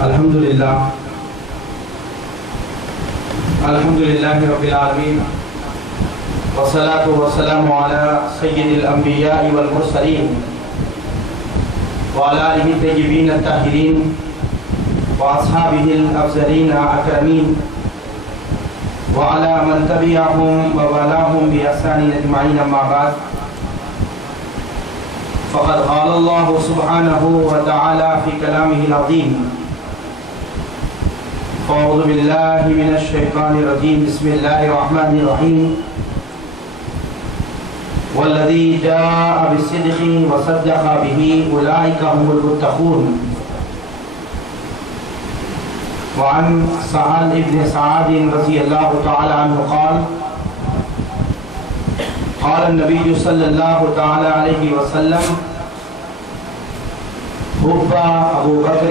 الحمدللہ رب العالمین والصلاة والسلام علی سید الانبیاء والمرسلین وعلی آلہ الطیبین الطاہرین واصحابہ الافضلین اکرمین وعلی من تبعہم ووالاہم بإحسان اجمعین اما بعد فقد قال اللہ سبحانہ وتعالی فی کلامہ العظیم اعوذ باللہ من الشیطان الرجیم بسم اللہ الرحمن الرحیم والذی جاء بالصدق وصدق به اولئک هم المتقون وعن سہل ابن سعد رضی اللہ تعالی عنہ قال قال النبی صلی اللہ تعالی علیہ وسلم حب ابو بکر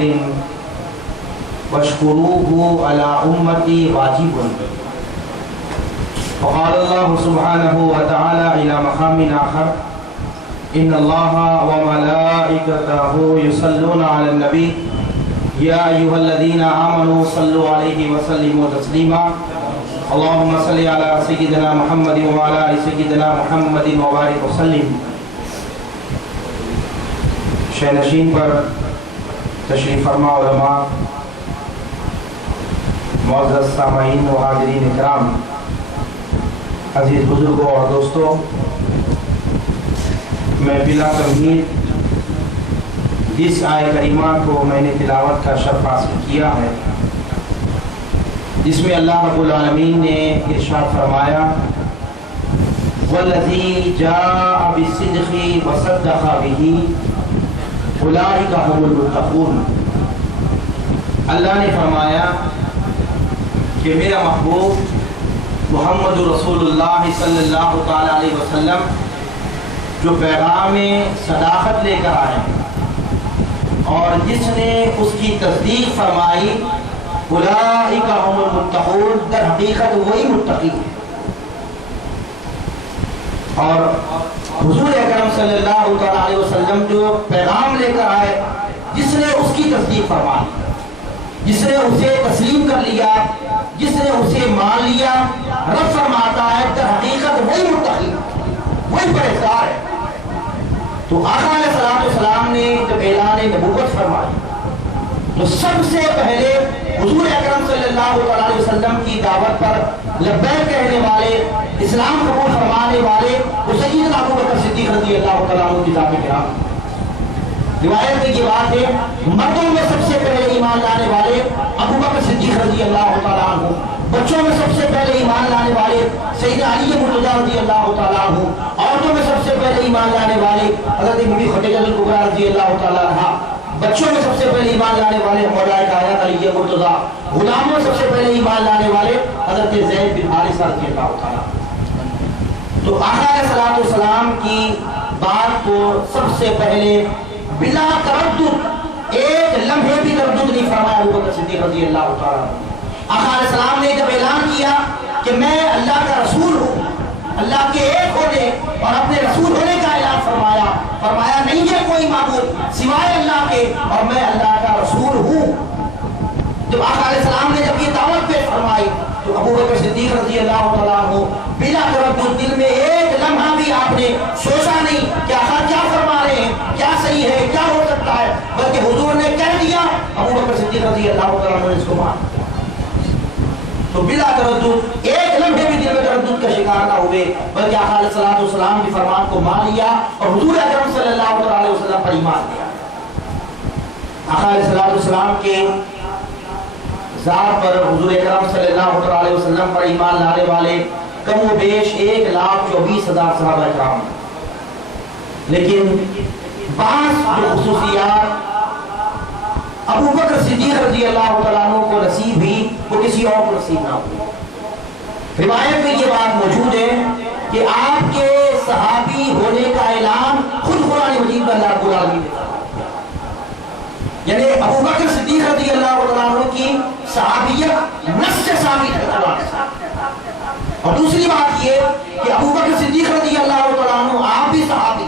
واشکروه علی امتی واجب وقال اللہ سبحانہ وتعالی الی مقام آخر ان اللہ وملائکتہ یصلون علی النبی یا ایہا الذین آمنوا صلوا علیہ وسلموا تسلیما اللہم صلی علی سیدنا محمد وعلی آل سیدنا محمد وبارک وسلم۔ شینشین پر تشریف فرما علماء، معزز سامعین و حاضرین اکرام، عزیز بزرگوں اور دوستوں، میں بلا تمہید جس آیت کریمہ کو میں نے تلاوت کا شرف حاصل کیا ہے، جس میں اللہ رب العالمین نے ارشاد فرمایا وَالَّذِي جَاءَ بِالصِّدْقِ وَصَدَّقَ بِهِ اولئک هم المتقون۔ اللہ نے فرمایا کہ میرا محبوب محمد رسول اللہ صلی اللہ تعالی علیہ وسلم جو پیغام صداقت لے کر آئے اور جس نے اس کی تصدیق فرمائی، اولئک هم المتقون، در حقیقت وہی متقی ہیں۔ اور حضور اکرم صلی اللہ تعالی علیہ وسلم جو پیغام لے کر آئے، جس نے اس کی تصدیق فرمائی، جس نے اسے تسلیم کر لیا، جس نے اسے مان لیا، رب فرماتا ہے در حقیقت وہی متقی، وہی پرہیزگار ہے۔ تو آقا علیہ السلام نے جب اعلان نبوت فرمائی تو سب سے پہلے حضور اکرم صلی اللہ علیہ وسلم کی دعوت پر لبیک کہنے والے، اسلام قبول فرمانے والے وہ سیدنا ابو بکر صدیق رضی اللہ تعالیٰ عنہ کی ذات کرام۔ روایت میں یہ بات ہے مردوں میں سب سے پہلے ایمان لانے والے ابو بکر صدیق رضی اللہ تعالیٰ عنہ، بچوں میں سب سے پہلے ایمان لانے والے سیدنا علی مرتضیٰ رضی اللہ تعالیٰ عنہ، عورتوں میں سب سے پہلے ایمان لانے والے حضرت بی بی خدیجہ الکبریٰ رضی اللہ تعالیٰ عنہ، بچوں میں سب سے پہلے ایمان لانے والے مولا کائنات علی مرتضیٰ، غلاموں میں سب سے پہلے ایمان لانے والے حضرت زید بن حارثہ رضی اللہ تعالیٰ۔ تو آقا علیہ السلام کی بات کو سب سے پہلے بلا تردد، ایک لمحے بھی تردد نہیں فرمایا ابو بکر صدیق رضی اللہ تعالیٰ۔ آقا علیہ السلام نے جب اعلان کیا کہ میں اللہ کا رسول ہوں، اللہ کے ایک ہونے اور اپنے رسول ہونے کا اعلان فرمایا نہیں ہے کوئی معبود سوائے اللہ کے اور میں اللہ کا رسول ہوں۔ جب آقا علیہ السلام نے جب یہ دعوت پیش فرمائی تو ابو بکر صدیق رضی اللہ تعالیٰ عنہ بلا تردد، دل میں ایک لمحہ بھی آپ نے سوچا نہیں کہ آقا کیا فرما رہے ہیں، کیا صحیح ہے، کیا ہو سکتا ہے، بلکہ حضور نے کہہ دیا، ابو بکر صدیق رضی اللہ تعالیٰ عنہ نے اس کو مان۔ تو بلا تردد، ایک لمحے بھی دل میں تردد کا شکار نہ ہوئے، بلکہ آقا علیہ السلام کی فرمان کو مان لیا اور حضور اکرم صلی اللہ علیہ وسلم پر ایمان لیا۔ آقا علیہ السلام کے ذات پر حضور اکرم صلی اللہ علیہ وسلم پر ایمان لانے والے کم و بیش 1,24,000 صحابہ کرام، لیکن بعض جو خصوصیات ابو بکر صدیق رضی اللہ تعالیٰ عنہ کو نصیب ہوئی وہ کسی اور کو نصیب نہ ہوئی۔ روایت میں یہ بات موجود ہے کہ آپ کے صحابی ہونے کا اعلان خود قرآن مجید میں اللہ رب العالمین نے، یعنی ابو بکر صدیق رضی اللہ تعالیٰ عنہ کی صحابیت نص سے ثابت ہے قرآن سے۔ اور دوسری بات یہ کہ ابو بکر صدیق رضی اللہ تعالیٰ عنہ آپ بھی صحابی،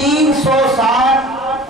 360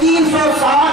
360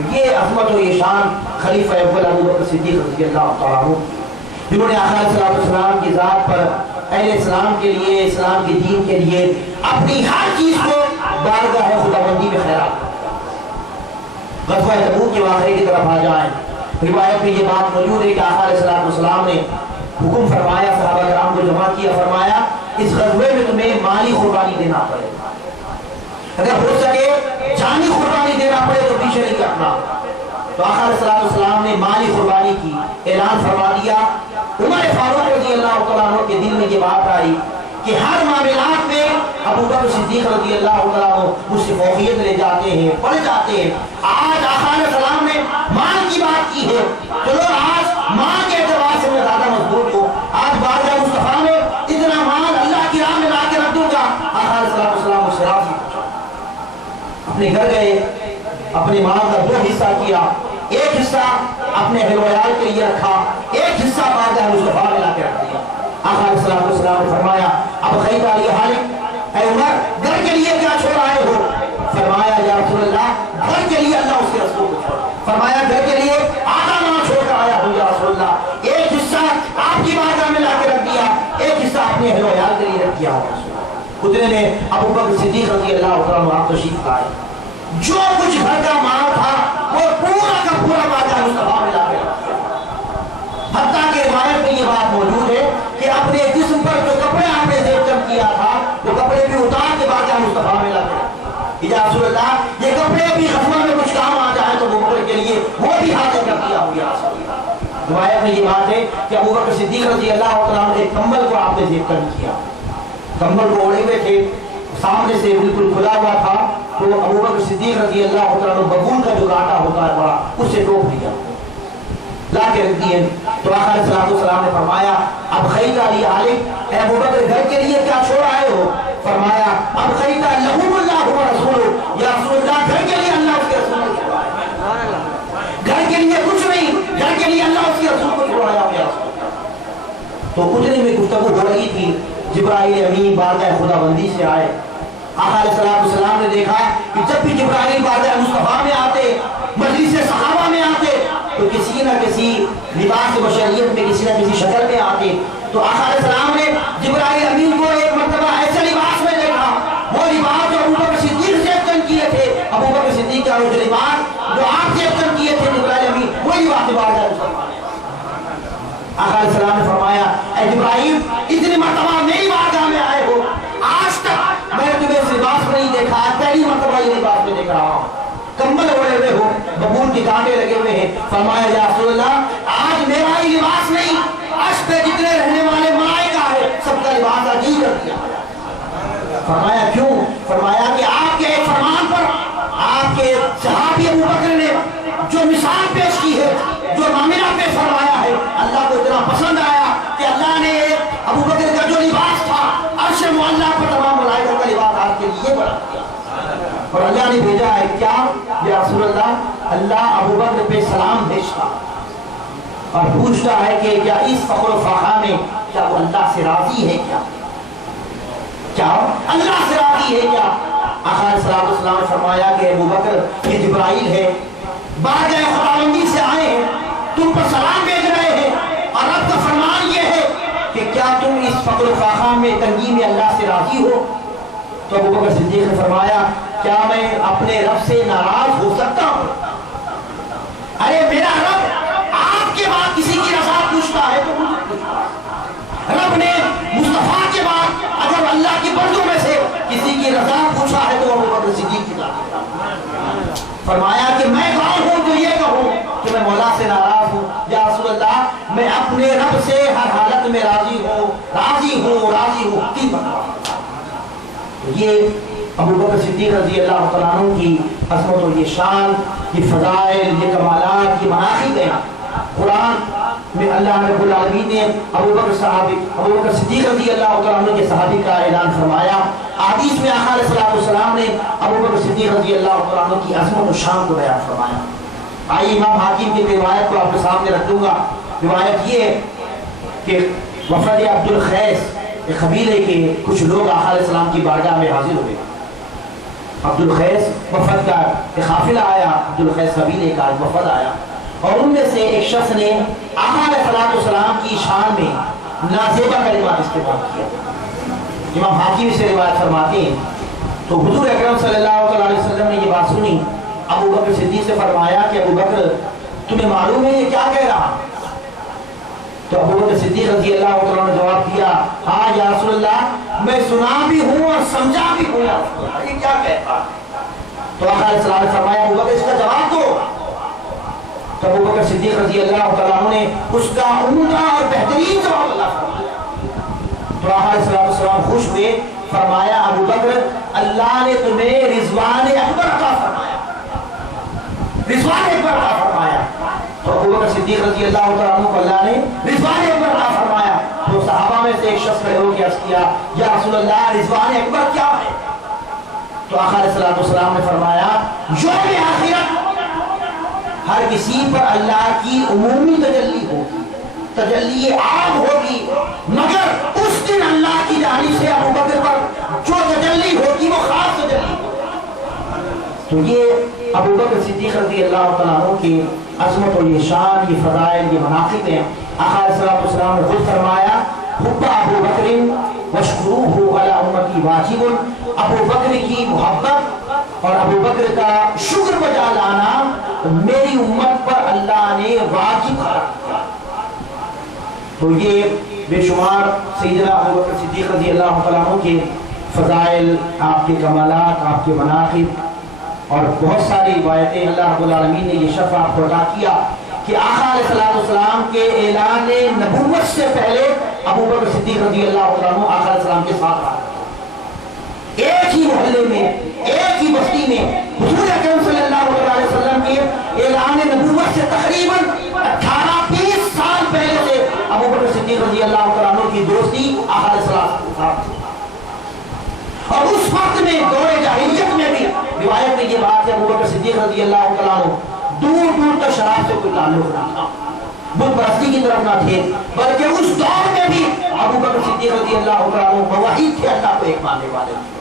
تو یہ عظمت و یہ شان خلیفہ اول ابو بکر صدیق رضی اللہ تعالیٰ عنہ جنہوں نے آقا صلی اللہ علیہ وسلم کی ذات پر اہل اسلام کے لیے، اسلام کے دین کے لیے اپنی ہر چیز کو بارگاہ خداوندی میں خیرات. غزوہ تبوک کے واقعے کی طرف آ جائیں. روایت میں یہ بات موجود ہے کہ آقا علیہ السلام نے حکم فرمایا، صحابہ کرام کو جمع کیا، فرمایا اس غزوے میں تمہیں مالی قربانی دینا پڑے، اگر ہو سکے جانی قربانی دینا پڑے تو پیچھے نہیں کرنا. تو آقا علیہ السلام نے مالی قربانی کی اعلان فرما دیا. عمر فاروق رضی اللہ تعالیٰ عنہ کے دل میں یہ بات آئی کہ ہر معاملات میں ابو بکر صدیق رضی اللہ تعالیٰ عنہ مجھ سے فوقیت لے جاتے ہیں، پڑھ جاتے ہیں. آج آقا علیہ السلام نے مال کی بات کی ہے، چلو آج مال کے اعتبار سے میں زیادہ مضبوط ہوں، آج بارگاہ مصطفیٰ میں اتنا مال اللہ کی راہ میں لا کے رکھ دوں گا. آقا علیہ السلام مجھ سے راضی اپنے گھر گئے، اپنے مال کا 2 حصہ کیا، ایک حصہ اپنے اہل و عیال کے لیے رکھا، ایک حصہ بارگاہ مصطفیٰ میں لا کے رکھ دیا. آقا علیہ السلام نے فرمایا اب خیط علی حالک، اے عمر گھر کے لیے کیا چھوڑ آئے ہو؟ فرمایا یا رسول اللہ گھر کے لیے اللہ اس کے رسول کو چھوڑ. فرمایا گھر کے لیے آدھا مال چھوڑ کر آیا ہوں یا رسول اللہ، ایک حصہ آپ کی بارگاہ میں لا کے رکھ دیا، ایک حصہ اپنے اہل و عیال کے لیے رکھ دیا. اتنے میں ابو بکر صدیق رضی اللہ تعالیٰ عنہ تشریف لائے. جو کچھ گھر کا مال تھا وہ پورا کا پورا بارگاہ مصطفیٰ میں لا کے رکھ دیا. حتیٰ کہ روایت میں یہ بات موجود ہے کہ اپنے جسم پر جو کپڑے آپ نے زیب جم کیا تھا وہ کپڑے بھی اتار کے بارگاہ مصطفیٰ میں لا کے رکھ دیا. یا رسول اللہ یہ کپڑے بھی غزوہ میں کچھ کام آ جائے تو ابو بکر کے لیے وہ بھی حاضر کر دیا ہوں یا رسول اللہ. روایت میں یہ بات ہے کہ ابو بکر صدیق رضی اللہ تعالیٰ عنہ ایک کمبل کو آپ نے زیب کر کیا، کمبل کو اوڑے ہوئے تھے، سامنے سے بالکل کھلا ہوا تھا. تو ابو بکر صدیق رضی اللہ تعالیٰ عنہ ببول کا جو کانٹا ہوتا ہے بڑا، اس سے ٹوپ لیا، لا کے رکھ دیے. تو آقا علیہ السلام نے فرمایا اب خیط علی حالک، اے ابو بکر گھر کے لیے کیا چھوڑ آئے ہو؟ فرمایا اب خیط لہم اللہ و رسولہ، یا رسول اللہ گھر کے لیے اللہ اس کے رسول کو چھوڑ آیا، گھر کے لیے کچھ نہیں، گھر کے لیے اللہ اس کے رسول کو چھوڑ آیا. تو اتنے میں گفتگو ہو رہی تھی، جبرائیل امین بارگاہ خداوندی سے آئے. آقا علیہ السلام نے دیکھا کہ جب بھی جبرائیل بارگاہ مصطفیٰ میں آتے، مجلس صحابہ میں آتے تو کسی نہ کسی لباس بشریت میں کسی نہ کسی شکل میں آتے. تو آقا علیہ السلام نے جبرائیل امین کو ایک مرتبہ ایسے لباس میں دیکھا، وہ لباس جو ابو بکر صدیق سے افضل کیے تھے، ابو بکر صدیق کا وہ لباس جو آپ سے افضل کیے تھے جبرائیل امین، وہی لباس بارگاہ مصطفیٰ میں. آقا علیہ السلام نے فرمایا اے جبرائیل اتنی مرتبہ میری بارگاہ میں آئے ہو، آج تک میں نے تمہیں اس لباس میں نہیں دیکھا، پہلی مرتبہ یہ لباس میں دیکھ رہا ہوں. کمبل اوڑے ہوئے ہو، ببول کے کانٹے لگے ہوئے ہیں. فرمایا یا رسول اللہ آج میرا ہی لباس نہیں، عرش پہ جتنے رہنے والے ملائکہ ہیں سب کا لباس عجیب کر دیا. فرمایا کیوں؟ فرمایا کہ آپ کے ایک فرمان پر آپ کے صحابی ابو بکر نے جو مثال پیش کی ہے، جو معاملہ پیش فرمایا ہے، اللہ کو اتنا پسند آیا کہ اللہ نے ابو بکر کا جو لباس تھا عرش معلیٰ پر تمام ملائکہ کا لباس آپ کے لیے بنا دیا. اور اللہ نے بھیجا ہے کیا یا رسول اللہ؟ اللہ ابو بکر پہ سلام بھیجتا اور پوچھتا ہے کہ کیا اس فخر و فخر میں کیا وہ اللہ سے راضی ہے؟ کیا اللہ سے راضی ہے کیا؟ آقا علیہ السلام نے فرمایا کہ ابو بکر یہ جبرائیل ہے، بارگاہ خداوندی سے آئے ہیں، تم پر سلام بھیج رہے ہیں، اور رب کا فرمان یہ ہے کہ کیا تم اس فقر و فاقہ میں تنگی میں اللہ سے راضی ہو؟ تو ابو بکر صدیق نے فرمایا کیا میں اپنے رب سے ناراض ہو سکتا ہوں؟ ارے میرا رب آپ کے بعد کسی کی رضا پوچھتا ہے تو مجھے پوچھتا. رب نے مصطفیٰ کے بعد اگر اللہ کی بندوں میں سے کسی کی رضا پوچھا ہے تو ابو بکر صدیق کی ذات. فرمایا کہ میں کون ہوں جو یہ کہوں کہ میں مولا سے ناراض ہوں؟ یا رسول اللہ میں اپنے رب سے ہر حالت میں راضی ہوں، راضی ہوں، راضی ہوں. تین مرتبہ یہ ابو بکر صدیق رضی اللہ تعالیٰ عنہ کی عظمت و یہ شان، یہ فضائل، یہ کمالات، یہ مناقب ہیں. قرآن میں اللہ رب العالمین نے ابو بکر صدیق رضی اللہ تعالیٰ عنہ کے صحابی کا اعلان فرمایا. حدیث میں آقا علیہ السلام نے ابو بکر صدیق رضی اللہ تعالیٰ عنہ کی عظمت و شان کو بیان فرمایا. آئیے امام حاکم کی روایت کو آپ کے سامنے رکھ دوں گا. روایت یہ ہے کہ وفد عبد الخیس قبیلے کے کچھ لوگ آقا علیہ السلام کی بارگاہ میں حاضر ہوئے. عبد الخیس وفد کا ایک قافلہ آیا ذوالقیس قبیلے کا وفد آیا اور ان میں سے ایک شخص نے آقا علیہ السلام کی شان میں نازیبا کلمات استعمال کیا. امام حاکم سے روایت فرماتے ہیں تو حضور اکرم صلی اللہ علیہ وسلم نے یہ بات سنی. ابو بکر صدیق سے فرمایا کہ ابو بکر تمہیں معلوم ہے یہ کیا کہہ رہا؟ تو ابو بکر صدیق رضی اللہ عنہ نے جواب دیا ہاں یا رسول اللہ میں سنا بھی ہوں اور سمجھا بھی ہوں یا رسول اللہ یہ کیا کہتا. تو آقا علیہ السلام نے فرمایا ابو بکر اس کا جواب دو. تو ابو بکر صدیق رضی اللہ عنہ نے اس کا عمدہ اور بہترین جواب اللہ فرمایا. تو آقا علیہ السلام خوش ہوئے. فرمایا ابو بکر اللہ نے تمہیں رضوان اکبر عطا فرمایا, رضوان اکبر عطا فرمایا. تو ابو بکر صدیق رضی اللہ عنہ کو اللہ نے رضوان اکبر عطا فرمایا. تو صحابہ میں سے ایک شخص کھڑے ہو کے عرض کیا یا رسول اللہ رضوان اکبر کیا ہے؟ تو آقا علیہ السلام نے فرمایا یوم آخرت ہر کسی پر اللہ کی عمومی تجلی ہوگی, تجلی عام ہوگی, مگر اس دن اللہ کی جانب سے ابو بکر پر جو تجلی ہوگی وہ خاص تجلی ہوگی. تو یہ ابو بکر صدیق رضی اللہ عنہ کی عظمت اور یہ شان, یہ فضائل, یہ مناقب ہیں. آقا علیہ السلام نے خود فرمایا حب ابو بکر وشکروہ علی امتی واجب. ابو بکر کی محبت اور ابو بکر کا شکر بجا لانا میری امت پر اللہ نے واجب قرار دیا. تو یہ بے شمار سیدنا ابو بکر صدیق رضی اللہ عنہ کے فضائل, آپ کے کمالات, آپ کے مناقب اور بہت ساری روایتیں. اللہ رب العالمین نے یہ شرف آپ کو عطا کیا کہ آقا علیہ السلام کے اعلان نبوت سے پہلے ابو بکر صدیق رضی اللہ عنہ آقا علیہ السلام کے ساتھ رہا. ایک ہی محلے میں, ایک ہی بستی میں حضور اکرم صلی اللہ علیہ وسلم کے اعلان نبوت سے تقریباً 18-20 سال پہلے سے ابو بکر صدیق رضی اللہ عنہ کی دوستی آقا علیہ السلام کے ساتھ تھی. اور اس وقت میں دور جاہلیت میں بھی روایت میں یہ بات ہے ابو بکر صدیق رضی اللہ عنہ دور دور تک شراب سے کوئی تعلق نہ تھا, بت پرستی کی طرف نہ تھے, بلکہ اس دور میں بھی ابو بکر صدیق رضی اللہ عنہ موحد تھے, اللہ کو ایک ماننے والے تھے.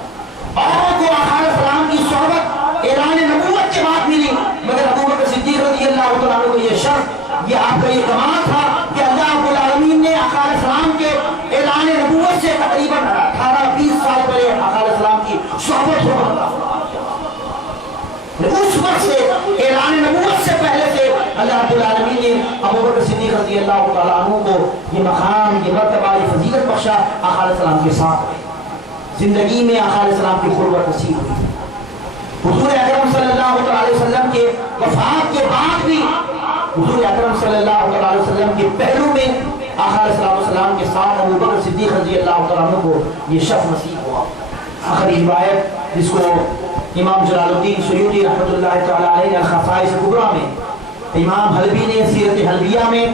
اور کو آقا علیہ السلام کی صحبت اعلان نبوت کے بعد ملی, مگر ابو بکر صدیق رضی اللہ عنہ کو یہ شرط, یہ آپ کا یہ کمال تھا کہ اللہ رب العالمین نے آقا علیہ السلام کے اعلان نبوت سے تقریباً 18-20 سال پہلے آقا علیہ السلام کی صحبت ہو رہا. اس وقت سے اعلان نبوت سے پہلے سے اللہ رب العالمین نے ابو بکر صدیق رضی اللہ تعالیٰ عنہ کو یہ مقام, یہ مرتبہ, یہ فضیلت بخشا. آقا علیہ السلام کے ساتھ زندگی میں آقا علیہ السلام کی قربت نصیب ہوئی. حضور اکرم صلی اللہ علیہ وسلم کے وفات کے بعد بھی حضور اکرم صلی اللہ علیہ وسلم کے پہلو میں آقا علیہ السلام کے ساتھ ابو بکر صدیق رضی اللہ عنہ کو یہ شرف نصیب ہوا. آخری روایت جس کو امام جلال الدین سیوطی رحمۃ اللہ تعالی علیہ الخصائص الکبریٰ میں, امام حلبی نے سیرت حلبیہ میں,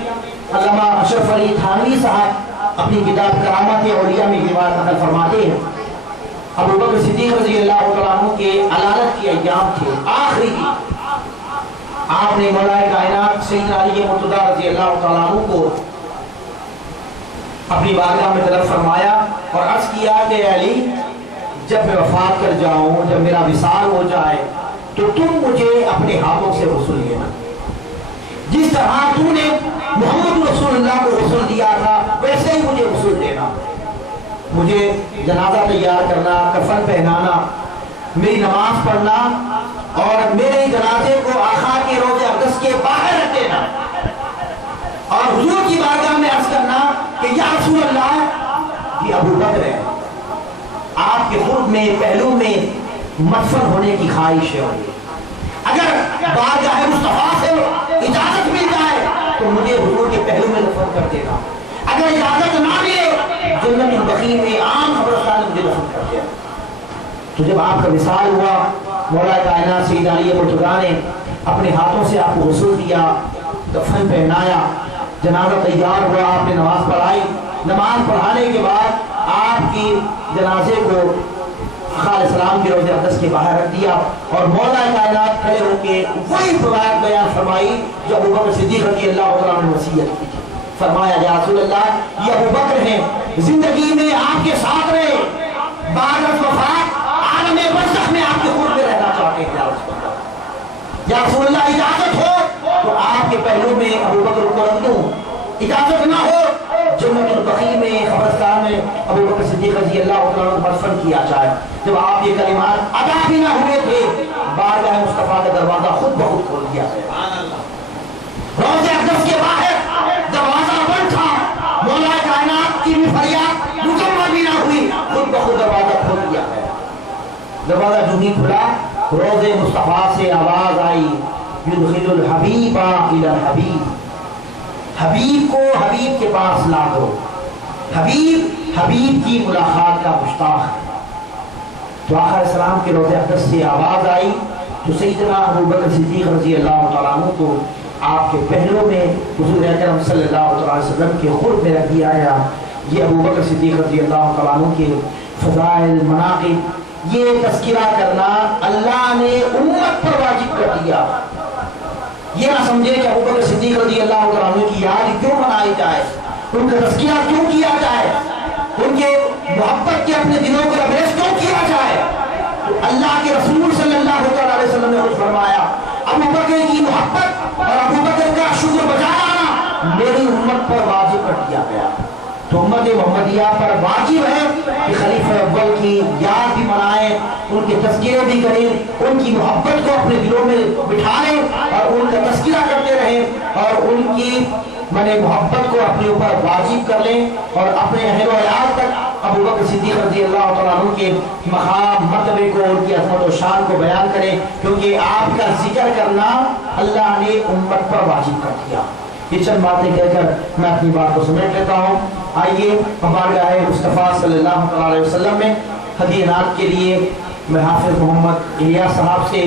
علامہ اشرف علی تھانوی صاحب اپنی کتاب کرامات اولیاء میں روایت نقل فرماتے ہیں ابو بکر صدیق رضی اللہ عنہ کے علالت کے ایام تھے, آخری کی. آپ نے مولا کائنات سیدنا علی مرتضیٰ رضی اللہ تعالیٰ عنہ کو اپنی بارگاہ میں طلب فرمایا اور عرض کیا کہ علی جب میں وفات کر جاؤں, جب میرا وصال ہو جائے تو تم مجھے اپنے ہاتھوں سے غسل دینا. جس طرح تم نے محمد رسول اللہ کو غسل دیا تھا ویسے ہی مجھے غسل دینا. مجھے جنازہ تیار کرنا, کفن پہنانا, میری نماز پڑھنا اور میرے جنازے کو آقا کے روضہ اقدس کے باہر رکھ دینا اور حضور کی بارگاہ میں عرض کرنا کہ یا رسول اللہ یہ ابو بکر ہے, آپ کے خود میں پہلو میں مدفن ہونے کی خواہش ہے. اگر بارگاہ مصطفیٰ سے اجازت مل جائے تو مجھے حضور کے پہلو میں دفن کر دینا, اگر اجازت نہ ملے جنت البقیع میں عام قبرستان میں مجھے دفن کر دیا. تو جب آپ کا وصال ہوا مولا کائنات سیدنا علی مرتضیٰ نے اپنے ہاتھوں سے آپ کو غسل دیا, دفن پہنایا, جنازہ تیار ہوا, آپ نے نماز پڑھائی. نماز پڑھانے کے بعد آپ کی جنازے کو آقا علیہ السلام کے روضہ اقدس کے باہر رکھ دیا اور مولا کائنات کھڑے ہو کے وہی روایت بیان فرمائی جو ابو بکر صدیق رضی اللہ عنہ نے وصیت کی. فرمایا یا رسول اللہ یہ ابو بکر ہیں, زندگی میں آپ کے ساتھ رہے, بعد از وفات عالم برزخ میں آپ کے خود میں رہنا چاہتے ہیں. یا رسول اللہ اجازت ہو تو آپ کے پہلو میں ابو بکر کو رکھ دوں، اجازت نہ ہو جنت البقیع میں قبرستان میں ابو بکر صدیق رضی اللہ عنہ کو مدفن کیا جائے۔ جب آپ یہ کلمات ادا بھی نہ ہوئے تھے، بارگاہ مصطفیٰ کا دروازہ خود بخود کھول دیا گیا۔ روضہ اقدس کے باہر دروازہ بند تھا، مولا کائنات کی بھی فریاد مکمل بھی نہ ہوئی، خود بخود دروازہ کھول دیا گیا۔ دروازہ جو ہی کھلا، روضہ مصطفیٰ سے آواز آئی، یدخل الحبیب الی الحبیب، حبیب کو حبیب کے پاس لا دو۔ حبیب حبیب کی ملاقات کا مشتاق ہے۔ تو آخر السلام کے روضہ اقدس سے آواز آئی تو سیدنا ابو بکر صدیق رضی اللہ تعالیٰ عنہ کو آپ کے پہلو میں حضور اکرم صلی اللہ علیہ وسلم کے قرب میں رکھ دیا گیا۔ یہ ابو بکر صدیق رضی اللہ تعالیٰ عنہ کے فضائل، مناقب، یہ تذکرہ کرنا اللہ نے امت پر واجب کر دیا۔ یہ نہ سمجھے کہ ابو بکر صدیق رضی اللہ تعالیٰ عنہ کی یاد کیوں منائی جائے، ان کا تذکرہ کیوں کیا جائے، ان کے محبت کے اپنے دلوں کو ابریز کیوں کیا جائے۔ تو اللہ کے رسول صلی اللہ علیہ وسلم نے خود فرمایا، ابو بکر کی محبت اور ابو بکر کا شکر بجا لانا میری امت پر واجب کر دیا گیا۔ تو امت محمدیہ پر واجب ہے کہ خلیفہ اول کی یاد بھی منائیں، ان کے تذکرے بھی کریں، ان کی محبت کو اپنے دلوں میں بٹھائیں اور ان کا تذکرہ کرتے رہیں اور ان کی محبت کو اپنے اوپر واجب کر لیں اور اپنے اہل و عیال تک ابو بکر صدیق رضی اللہ تعالیٰ عنہ کے مقام مرتبے کو، ان کی عظمت و شان کو بیان کریں، کیونکہ آپ کا ذکر کرنا اللہ نے امت پر واجب کر دیا۔ یہ چند باتیں کہہ کر میں اپنی بات کو سمیٹ لیتا ہوں۔ آئیے ہمارے مصطفیٰ صلی اللہ علیہ وسلم میں ہدیہ نعت کے لیے میں حافظ محمد الیاس صاحب سے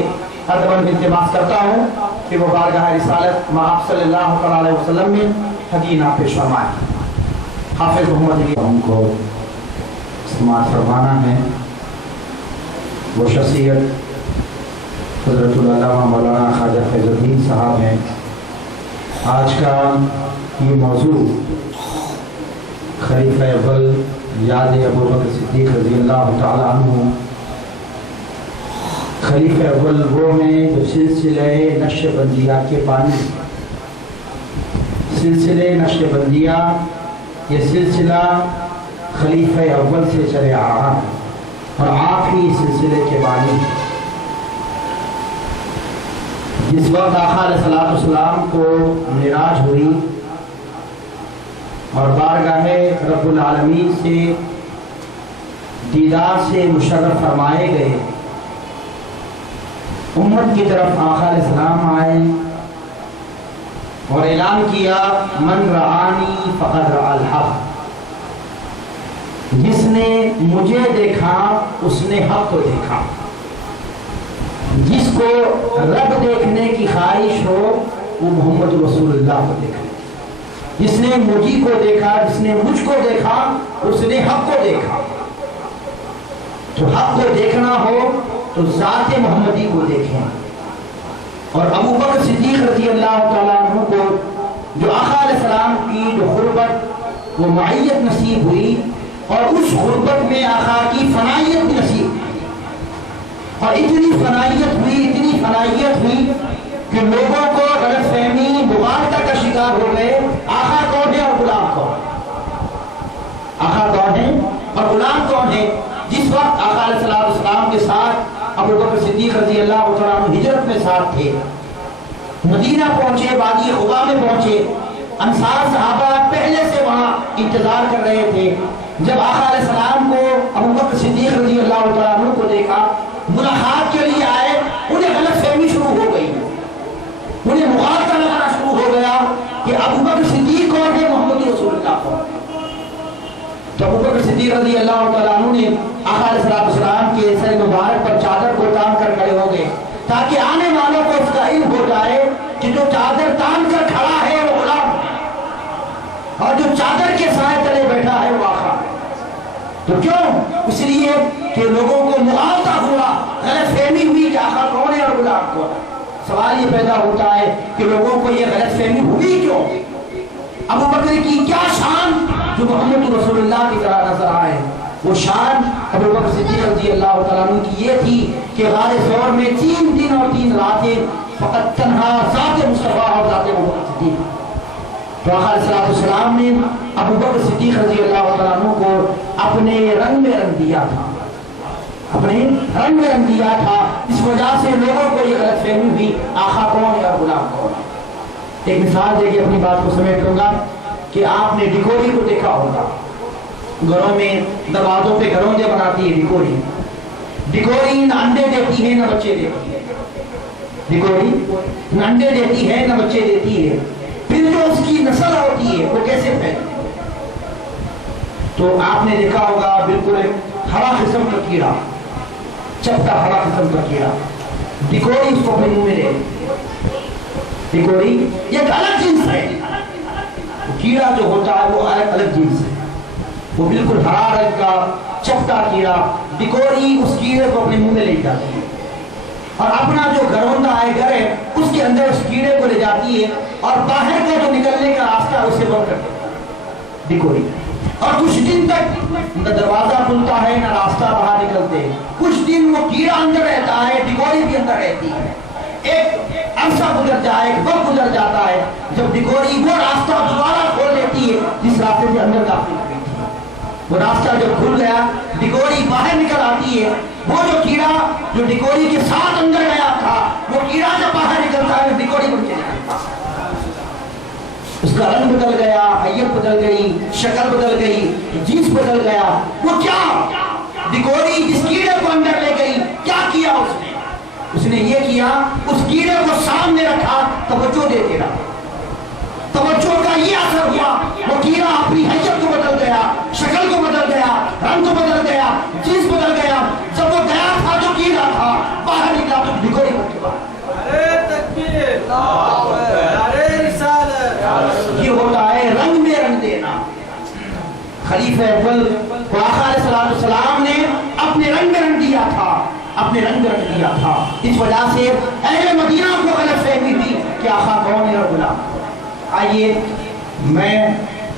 ادباً التماس کرتا ہوں کہ وہ بارگاہ رسالت آپ صلی اللہ علیہ وسلم میں ہدیہ نعت پیش فرمائیں۔ حافظ محمد الیاس ہم کو سماعت فرمانا ہے۔ وہ شخصیت حضرت العلامہ مولانا خواجہ فیض الدین صاحب ہیں۔ آج کا یہ موضوع خلیفہ اول یاد ابو بکر صدیق رضی اللہ تعالیٰ عنہ۔ خلیفہ اول وہ ہیں جو سلسلہ نقش بندیہ کے بانی۔ سلسلہ نقش بندیہ یہ سلسلہ خلیفہ اول سے چلے آ رہا ہے اور آپ ہی سلسلے کے بانی۔ جس وقت آقا علیہ السلام کو معراج ہوئی اور بارگاہ رب العالمین سے دیدار سے مشرف فرمائے گئے، امت کی طرف آقا علیہ السلام آئے اور اعلان کیا، من رعانی فقد رعا الحق، جس نے مجھے دیکھا اس نے حق کو دیکھا۔ جس کو رب دیکھنے کی خواہش ہو وہ محمد رسول اللہ کو دیکھے۔ جس نے مجھے کو دیکھا، جس نے مجھ کو دیکھا، اس نے حق کو دیکھا۔ تو حق کو دیکھنا ہو تو ذات محمدی کو دیکھیں۔ اور ابو بکر صدیق رضی اللہ تعالیٰ عنہ کو جو آقا علیہ السلام کی جو غربت وہ معیت نصیب ہوئی اور اس غربت میں آقا کی فنائیت بھی نصیب ہوئی، اور اتنی فنائیت ہوئی کہ لوگوں کو غلط فہمی مغالطہ کا شکار ہو گئے، آقا کون ہے اور غلام کون ہے، آقا کون ہے اور غلام کون ہے۔ جس وقت آقا علیہ السلام کے ساتھ ابو بکر صدیق رضی اللہ تعالیٰ عنہ ہجرت میں ساتھ تھے، مدینہ پہنچے، وادی قباء میں پہنچے، انصار صحابہ پہلے سے وہاں انتظار کر رہے تھے۔ جب آقا علیہ السلام کو ابو بکر صدیق رضی اللہ تعالیٰ عنہ کو دیکھا، ملاقات کے لیے آئے، انہیں غلط فہمی شروع ہو گئی، انہیں مغالطہ لگانا شروع ہو گیا کہ ابو بکر صدیق کون ہے، محمد رسول اللہ کون ہے۔ تو ابو بکر صدیق رضی اللہ تعالیٰ عنہ نے آقا علیہ السلام کے سر مبارک پر چادر کو تان کر کھڑے ہو گئے تاکہ آنے والوں کو اس کا علم ہو جائے کہ جو چادر تان کر کھڑا ہے وہ غلام ہے اور جو چادر کے سائے تلے بیٹھا ہے وہ آقا ہے۔ تو کیوں؟ اس لیے کہ لوگوں کو مغالطہ ہوا، غلط فہمی ہوئی کہ آقا کون ہے اور غلام کون ہے۔ سوال یہ پیدا ہوتا ہے کہ لوگوں کو یہ غلط فہمی ہوئی کیوں؟ ابو بکر کی کیا شان جو محمد رسول اللہ کی طرح نظر آئے؟ وہ شان ابو بکر صدیق رضی اللہ تعالیٰ عنہ کی یہ تھی کہ غار ثور میں 3 دن اور 3 راتیں فقط تنہا ذات مصطفیٰ اور ذات ابو بکر صدیق. تو آقا علیہ السلام نے ابو بکر صدیق رضی اللہ تعالیٰ عنہ کو اپنے رنگ میں رنگ دیا تھا، اپنے رنگ میں رنگ دیا تھا. اس وجہ سے لوگوں کو یہ غلط فہمی ہوئی آقا کون ہے اور غلام کون ہے. ایک مثال دے کے اپنی بات کو سمیٹ لوں گا کہ آپ نے ڈکوری کو دیکھا ہوگا. گھروں میں دروازوں پہ گھرونجے بناتی ہے ڈکوری. ڈکوری نہ انڈے دیتی ہے نہ بچے دیتی ہے. ڈکوری نہ انڈے دیتی ہے نہ بچے دیتی ہے. پھر جو اس کی نسل ہوتی ہے وہ کیسے پھیلتی ہے؟ تو آپ نے دیکھا ہوگا بالکل ایک ہرا قسم کا کیڑا، چپٹا ہرا قسم کا کیڑا، ڈکوری اس کو اپنے منہ میں لے. ڈکوری یہ ایک الگ جنس ہے. کیڑا جو ہوتا ہے وہ الگ جنس ہے، وہ بالکل ہرا رنگ کا چپٹا کیڑا. ڈکوری اس کیڑے کو اپنے منہ میں لے جاتی ہے اور اپنا جو گھروندا ہے گھر ہے اس کے اندر اس کیڑے کو لے جاتی ہے اور باہر کا جو نکلنے کا راستہ ہے اسے بند کر دیتا ہے ڈکوری. اور کچھ دن تک نہ دروازہ کھلتا ہے نہ راستہ باہر نکلتے. کچھ دن وہ کیڑا اندر رہتا ہے، ڈکوری بھی اندر رہتی ہے. ایک عرصہ گزر جائے، ایک وقت گزر جاتا ہے جب ڈکوری وہ راستہ دوبارہ کھول لیتی ہے جس راستے سے اندر داخل ہوئی تھی. وہ راستہ جب کھل گیا ڈکوری باہر نکل آتی ہے. وہ جو کیڑا جو ڈکوری کے ساتھ اندر گیا تھا وہ کیڑا جب باہر نکلتا ہے ڈکوری بن کے نکلتا ہے. اس کا رنگ بدل گیا، حیت بدل گئی، شکل بدل گئی، جنس بدل گیا. وہ کیا ڈکوری جس کیڑے کو اندر لے گئی کیا کیا اس نے یہ کیا اس کیڑے کو سامنے رکھا، توجہ دیتے رہا. توجہ کا یہ اثر ہوا وہ کیڑا اپنی حیت کو بدل گیا، شکل کو بدل گیا، رنگ کو بدل گیا، جنس بدل گیا. جب وہ گیا تھا جو کیڑا تھا باہر نکلا تو ڈکوری بن چکا. یہ ہوتا ہے رنگ میں رنگ دینا. خلیفہ اول کو آقا علیہ السلام نے اپنے رنگ میں رنگ دیا تھا، اپنے رنگ میں رنگ دیا تھا. اس وجہ سے اہل مدینہ کو غلط فہمی تھی کہ آقا کون ہے اور غلام. آئیے میں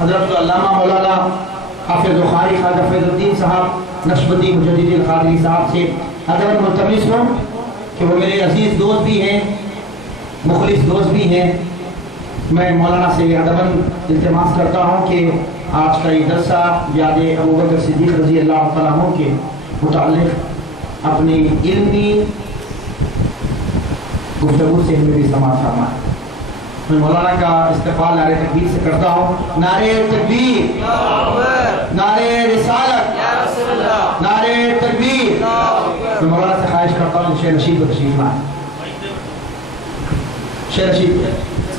حضرت علامہ مولانا حافظ بخاری خواجہ فیض الدین صاحب نقشبندی مجدد القادری صاحب سے ادب ملتمس ہوں کہ وہ میرے عزیز دوست بھی ہیں، مخلص دوست بھی ہیں. میں مولانا سے ادباً التماس کرتا ہوں کہ آج کا یہ جلسہ یاد ابو بکر صدیق رضی اللہ تعالیٰ عنہ کے متعلق اپنی علمی گفتگو سے ہمیں بھی سماعت فرمائیں. میں مولانا کا استقبال نعرہ تکبیر سے کرتا ہوں. نعرہ تکبیر، نعرہ رسالت، نعرہ تکبیر. میں مولانا سے خواہش کرتا ہوں شیخ رشید کو تشریف لائیں. شیخ رشید